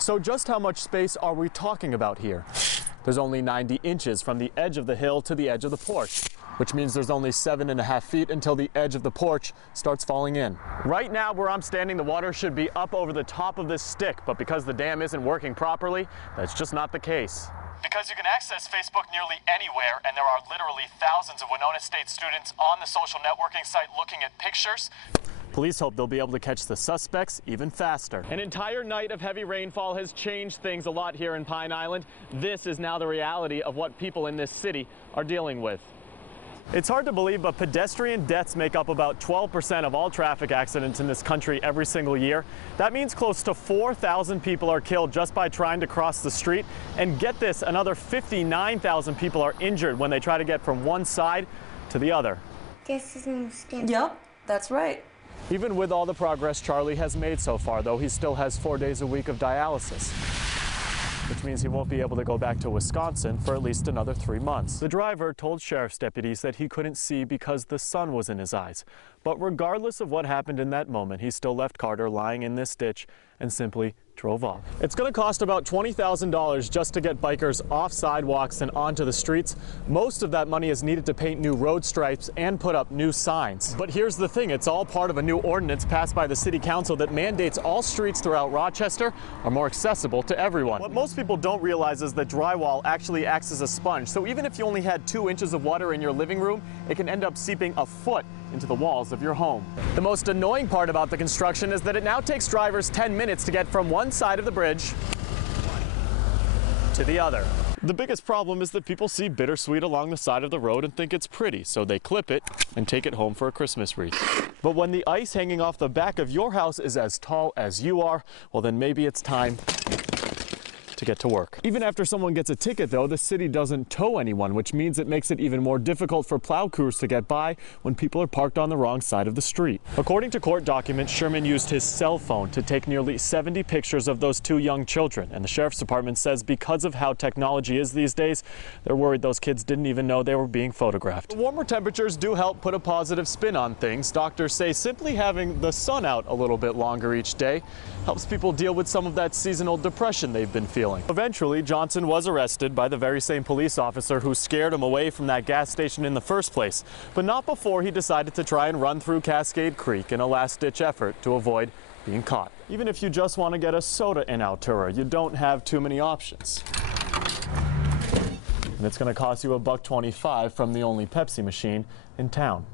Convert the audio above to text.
So just how much space are we talking about here? There's only 90 inches from the edge of the hill to the edge of the porch, which means there's only 7.5 feet until the edge of the porch starts falling in. Right now where I'm standing, the water should be up over the top of this stick, but because the dam isn't working properly, that's just not the case. Because you can access Facebook nearly anywhere, and there are literally thousands of Winona State students on the social networking site looking at pictures, police hope they'll be able to catch the suspects even faster. An entire night of heavy rainfall has changed things a lot here in Pine Island. This is now the reality of what people in this city are dealing with. It's hard to believe, but pedestrian deaths make up about 12% of all traffic accidents in this country every single year. That means close to 4,000 people are killed just by trying to cross the street. And get this, another 59,000 people are injured when they try to get from one side to the other. Yep, that's right. Even with all the progress Charlie has made so far, though, he still has 4 days a week of dialysis, which means he won't be able to go back to Wisconsin for at least another 3 months. The driver told sheriff's deputies that he couldn't see because the sun was in his eyes. But regardless of what happened in that moment, he still left Carter lying in this ditch and simply drove off. It's going to cost about $20,000 just to get bikers off sidewalks and onto the streets. Most of that money is needed to paint new road stripes and put up new signs. But here's the thing, it's all part of a new ordinance passed by the City Council that mandates all streets throughout Rochester are more accessible to everyone. What most people don't realize is that drywall actually acts as a sponge. So even if you only had 2 inches of water in your living room, it can end up seeping a foot into the walls of your home. The most annoying part about the construction is that it now takes drivers 10 minutes to get from one side of the bridge to the other. The biggest problem is that people see bittersweet along the side of the road and think it's pretty, so they clip it and take it home for a Christmas wreath. But when the ice hanging off the back of your house is as tall as you are, well then maybe it's time to get to work. Even after someone gets a ticket, though, the city doesn't tow anyone, which means it makes it even more difficult for plow crews to get by when people are parked on the wrong side of the street. According to court documents, Sherman used his cell phone to take nearly 70 pictures of those 2 young children, and the sheriff's department says because of how technology is these days, they're worried those kids didn't even know they were being photographed. The warmer temperatures do help put a positive spin on things. Doctors say simply having the sun out a little bit longer each day helps people deal with some of that seasonal depression they've been feeling. Eventually, Johnson was arrested by the very same police officer who scared him away from that gas station in the first place, but not before he decided to try and run through Cascade Creek in a last-ditch effort to avoid being caught. Even if you just want to get a soda in Altura, you don't have too many options. And it's going to cost you $1.25 from the only Pepsi machine in town.